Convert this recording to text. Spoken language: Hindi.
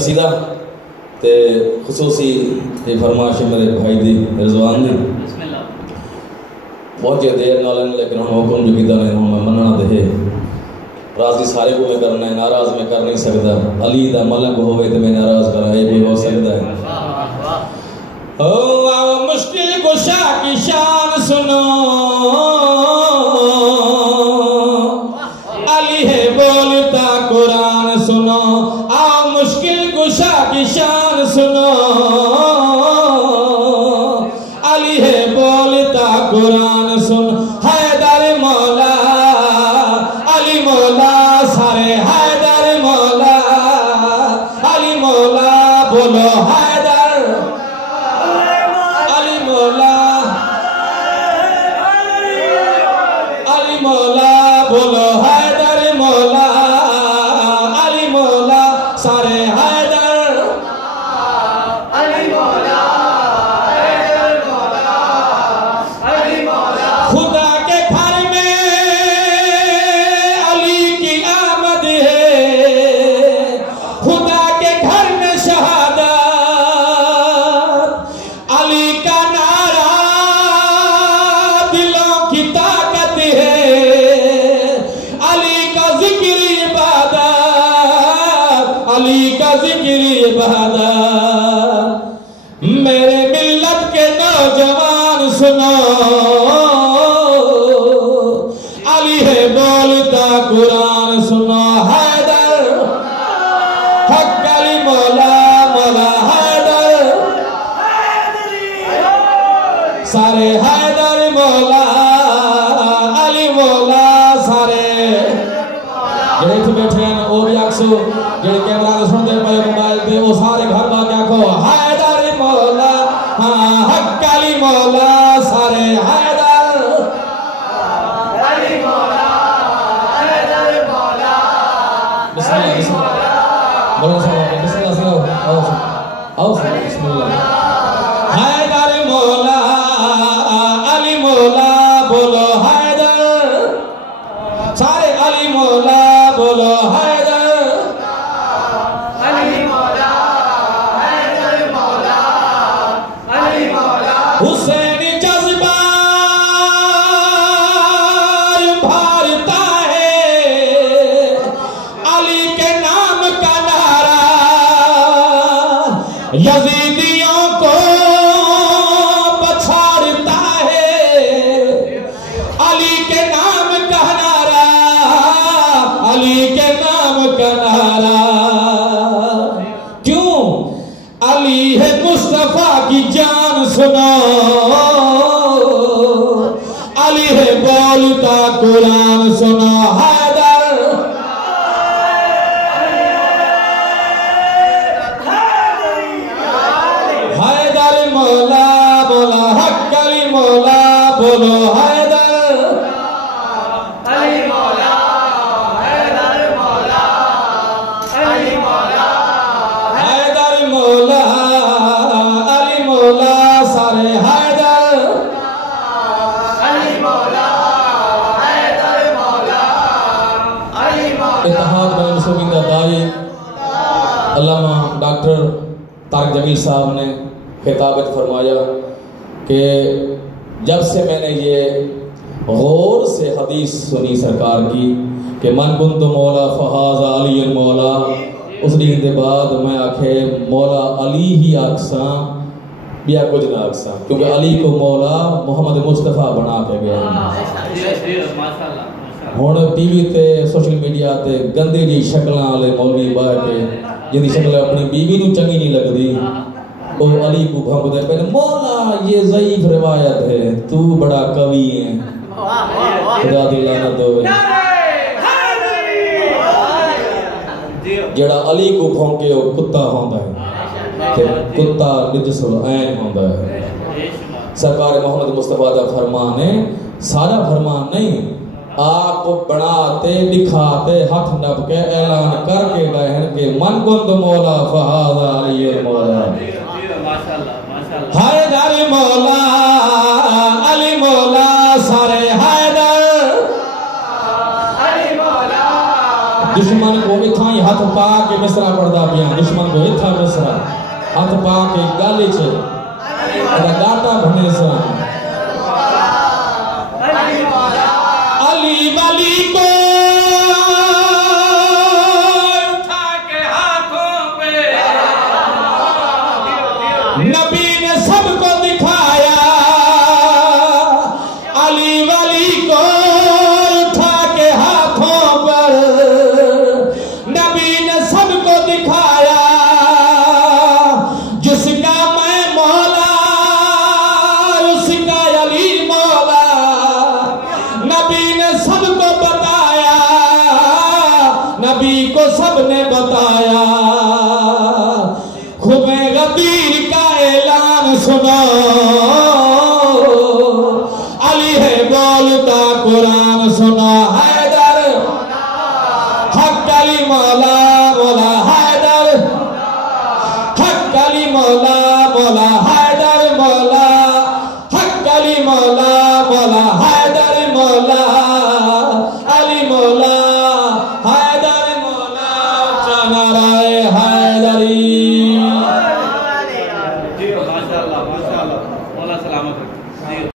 कसीदा ते खुसूसी ये फरमाइश मेरे भाई दी रिजवान दी बहुत देर नाल लेकिन हम हुक्म जो किया ने मैं मनना दे राजी सारे को मैं करना है नाराज मैं कर नहीं सकता अली दा मलक होवे तो मैं नाराज करा ये भी हो सकता है ओ आओ मुश्किल कुशा की शान सुनो अली है बोलता कुरान सुनो आओ मुश्किल कुशा की शान सुनो अली है बोलता कुरान सुन हैदर मौला अली मौला सारे हैदर मौला अली मौला बोलो हैदर अली मौला बोलो हैदर मौला अली मौला सारे हैदर अली मौला हैदर मौला अली मौला खुदा के घर में अली की आमद है खुदा के घर में शहादत अली का नारा दिलों की ताकत है अली का जिक्र इबादत मेरे मिल्लत के नौजवान सुनो अली है बोलता कुरान सुनो हैदर हक अली मौला मौला हैदर सारे हैदर मौला अली मौला सारे जेड़े इत्थे बैठे हैं वो भी आखो जेड़े कैमरा ने सुनते पे मोबाइल पे वो सारे घर बा के आखो हैदर मौला हां हक अली मौला सारे हैदर अली मौला हैदर मौला बिस्मिल्लाह बोलो सब बिस्मिल्लाह से आओ बिस्मिल्लाह हैदर मौला अली मौला बोलो हैदर सारे अली मौला बोलो हैदर अली मौला हैदर मौला अली मौला हुसैनी जज्बा भारता है अली के नाम का नारा यजीदियों को पछाड़ता है अली के नाम का नारा अली के नाम का नारा क्यों अली है मुस्तफा की जान सुनो अली है बोलता कुरान सुनो हैदर हैदर मौला बोला हक अली मौला बोलो हैदर अली मौला हैदर मौला अली मौला हैदर मौला अली मौला सारे हैदर अली मौला हैदर मौला अली मौला इत्तेहाद में मुस्लिमीन का दाई अल्लामा डॉक्टर तारिक जमील साहब ने खिताबत फरमाया कि जब से मैंने ये गौर से हदीस सुनी सरकार की कि मन कुंत मौला फहाज अली मौला उस दिन के बाद मैं आखे मौला अली ही आखसा बिया कुछ ना आखसा क्योंकि अली को मौला मोहम्मद मुस्तफा बना के गया हुण टीवी ते सोशल मीडिया ते गंदे जी शक्लां वाले मौलवी बाहर के जिंदी शक्ल अपनी बीवी नूं चंगी नहीं लगदी ओ अली को भंगदे पे मौला ये ज़ईफ रिवायत है तू बड़ा कवि है खुदा दी लानत हो जेड़ा अली को भौंके वो कुत्ता होंदा है ते कुत्ता निजसल ऐन होंदा है सरकार मोहम्मद मुस्तफा दा फरमान है सारा फरमान नहीं आप बनाते दिखाते हाथ नब के ऐलान करके गए हैं कि मन कुंद मौला फहाज अली मौला हैदर मौला अली मौला सारे हैदर अली मौला दुश्मन को इथा ही हाथ पा के मिसरा पड़दा पिया दुश्मन को इथा मिसरा हाथ पा के गाले छे गाटा भने सा अली वाली को उठा के हाथों पे नबी ने सबको दिखाया अली वाली को उठा के हाथों पर नबी ने सबको दिखाया जिसका मैं मौला उसका अली मौला नबी ने सबको बताया नबी को सबने बताया खुबे गदीर का ऐलान सुनो अली है बोलता कुरान सुनो हैदर हक अली मौला मौला हैदर हक अली मौला मौला हैदर मौला हक अली मौला मौला हैदर मौला अली मौला हैदर मौला चनाराय है